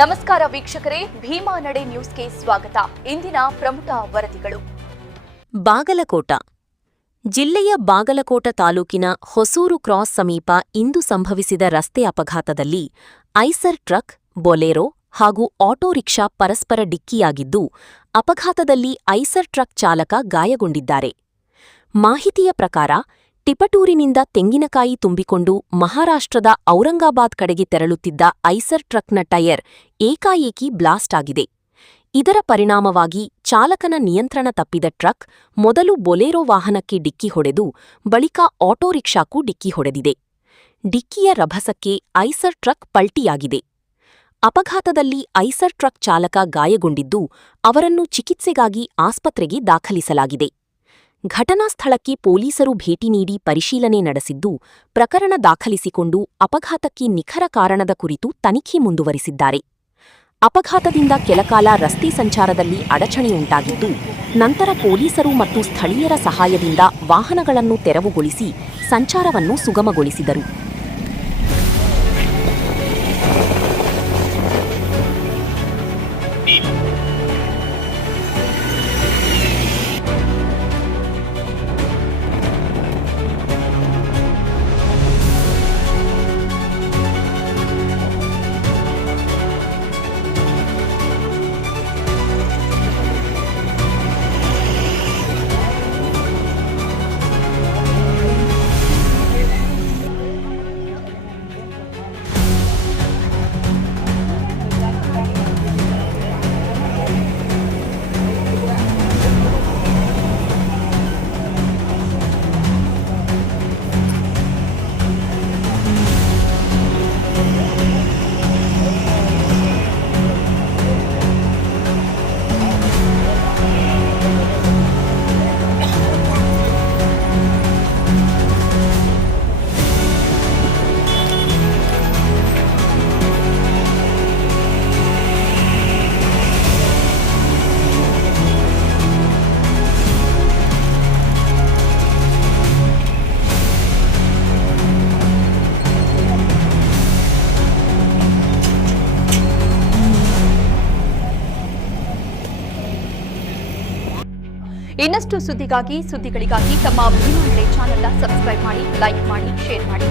ನಮಸ್ಕಾರ ವೀಕ್ಷಕರೇ, ಭೀಮಾ ನಡೆ ನ್ಯೂಸ್ಗೆ ಸ್ವಾಗತ. ಇಂದಿನ ಪ್ರಮುಖ ವರದಿಗಳು. ಬಾಗಲಕೋಟ ಜಿಲ್ಲೆಯ ಬಾಗಲಕೋಟ ತಾಲೂಕಿನ ಹೊಸೂರು ಕ್ರಾಸ್ ಸಮೀಪ ಇಂದು ಸಂಭವಿಸಿದ ರಸ್ತೆ ಅಪಘಾತದಲ್ಲಿ ಐಸರ್ ಟ್ರಕ್, ಬೊಲೆರೋ ಹಾಗೂ ಆಟೋ ರಿಕ್ಷಾ ಪರಸ್ಪರ ಡಿಕ್ಕಿಯಾಗಿದ್ದು, ಅಪಘಾತದಲ್ಲಿ ಐಸರ್ ಟ್ರಕ್ ಚಾಲಕ ಗಾಯಗೊಂಡಿದ್ದಾರೆ. ಮಾಹಿತಿಯ ಪ್ರಕಾರ ಟಿಪಟೂರಿನಿಂದ ತೆಂಗಿನಕಾಯಿ ತುಂಬಿಕೊಂಡು ಮಹಾರಾಷ್ಟ್ರದ ಔರಂಗಾಬಾದ್ ಕಡೆಗೆ ತೆರಳುತ್ತಿದ್ದ ಐಸರ್ ಟ್ರಕ್ನ ಟೈರ್ ಏಕಾಏಕಿ ಬ್ಲಾಸ್ಟ್ ಆಗಿದೆ. ಇದರ ಪರಿಣಾಮವಾಗಿ ಚಾಲಕನ ನಿಯಂತ್ರಣ ತಪ್ಪಿದ ಟ್ರಕ್ ಮೊದಲು ಬೊಲೆರೋ ವಾಹನಕ್ಕೆ ಡಿಕ್ಕಿ ಹೊಡೆದು ಬಳಿಕ ಆಟೋ ರಿಕ್ಷಾಕ್ಕೂ ಡಿಕ್ಕಿ ಹೊಡೆದಿದೆ. ಡಿಕ್ಕಿಯ ರಭಸಕ್ಕೆ ಐಸರ್ ಟ್ರಕ್ ಪಲ್ಟಿಯಾಗಿದೆ. ಅಪಘಾತದಲ್ಲಿ ಐಸರ್ ಟ್ರಕ್ ಚಾಲಕ ಗಾಯಗೊಂಡಿದ್ದು, ಅವರನ್ನು ಚಿಕಿತ್ಸೆಗಾಗಿ ಆಸ್ಪತ್ರೆಗೆ ದಾಖಲಿಸಲಾಗಿದೆ. ಘಟನಾ ಸ್ಥಳಕ್ಕೆ ಪೊಲೀಸರು ಭೇಟಿ ನೀಡಿ ಪರಿಶೀಲನೆ ನಡೆಸಿದ್ದು, ಪ್ರಕರಣ ದಾಖಲಿಸಿಕೊಂಡು ಅಪಘಾತಕ್ಕೆ ನಿಖರ ಕಾರಣದ ಕುರಿತು ತನಿಖೆ ಮುಂದುವರಿಸಿದ್ದಾರೆ. ಅಪಘಾತದಿಂದ ಕೆಲಕಾಲ ರಸ್ತೆ ಸಂಚಾರದಲ್ಲಿ ಅಡಚಣೆಯುಂಟಾಗಿದ್ದು, ನಂತರ ಪೊಲೀಸರು ಮತ್ತು ಸ್ಥಳೀಯರ ಸಹಾಯದಿಂದ ವಾಹನಗಳನ್ನು ತೆರವುಗೊಳಿಸಿ ಸಂಚಾರವನ್ನು ಸುಗಮಗೊಳಿಸಿದರು. ಇನ್ನಷ್ಟು ಸುದ್ದಿಗಳಿಗಾಗಿ ತಮ್ಮ ಭೀಮಾ ನಡೆ ಚಾನೆಲ್ನ ಸಬ್ಸ್ಕ್ರೈಬ್ ಮಾಡಿ, ಲೈಕ್ ಮಾಡಿ, ಶೇರ್ ಮಾಡಿ.